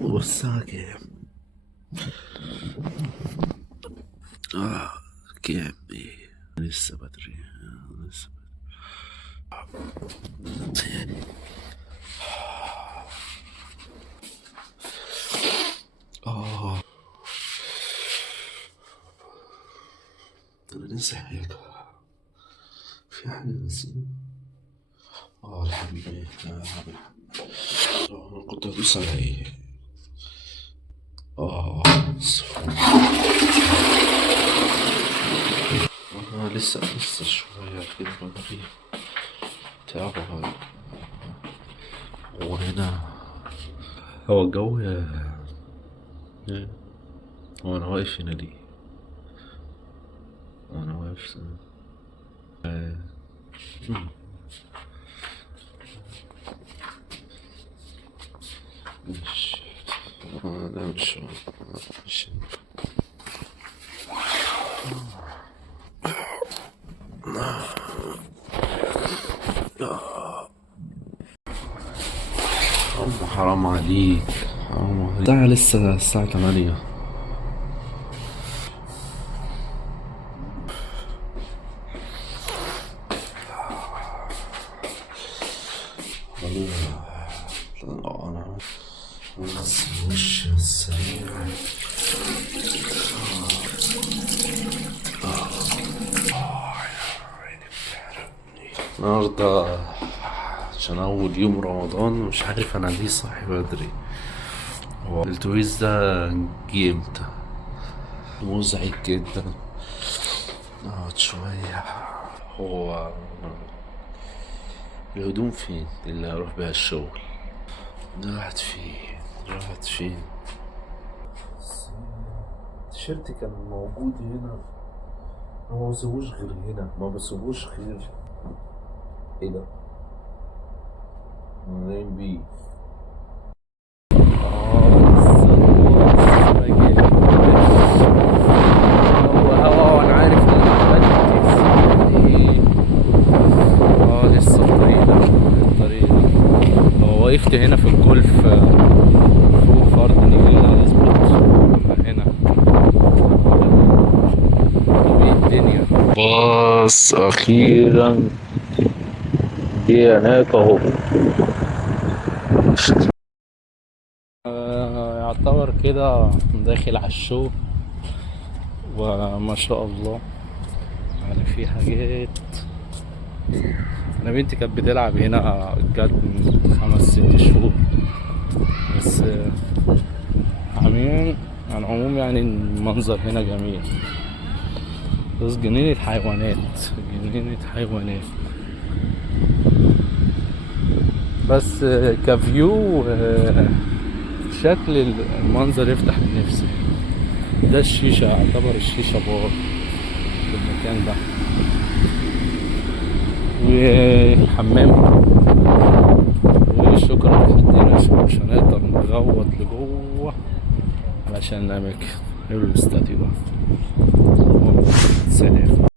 والساعة كام؟ كام ايه؟ لسه بدري. لسه بدري. اه انا ناسي حاجة. في حاجة نسيت. الحمام. هعمل حمام. كنت هدوس على ايه؟ اه لسه شوية كده بدري. تعبوا. وهنا هو الجو هو انا واقف هنا ليه؟ وانا واقف مش لا مش حرام عليك. حرام عليك. الساعة لسه الساعة 8. انا بغسل وشي السريع. النهاردة عشان أول يوم رمضان، مش عارف أنا ليه صاحي بدري. هو التويز ده جه امتى؟ مزعج جدا. نقعد شوية. هو الهدوم فين اللي هروح بيها الشغل؟ راحت فين؟ التيشيرت كان موجود هنا. ما بسيبوش غير هنا، ما بسيبوش غير. ايه ده؟ نايم بيه. هو انا عارف ان لسه الطريق ده. هو وقفت هنا في الجولف فوق فرد نيجي نظبط هنا. طب ايه الدنيا؟ باص اخيرا جه هناك اهو. يعتبر كده داخل على الشو، وما شاء الله يعني في حاجات. انا بنتي كانت بتلعب هنا جت من 5 6 شهور بس. عاملين على العموم يعني المنظر هنا جميل. بس جنينة حيوانات بس كفيو. شكل المنظر يفتح النفس. ده الشيشة، يعتبر الشيشة بار في المكان ده، والحمام. وشكرا لحدينا مش هنقدر نغوط لجوه علشان الأماكن. حلو الاستاتيو ده. سلام.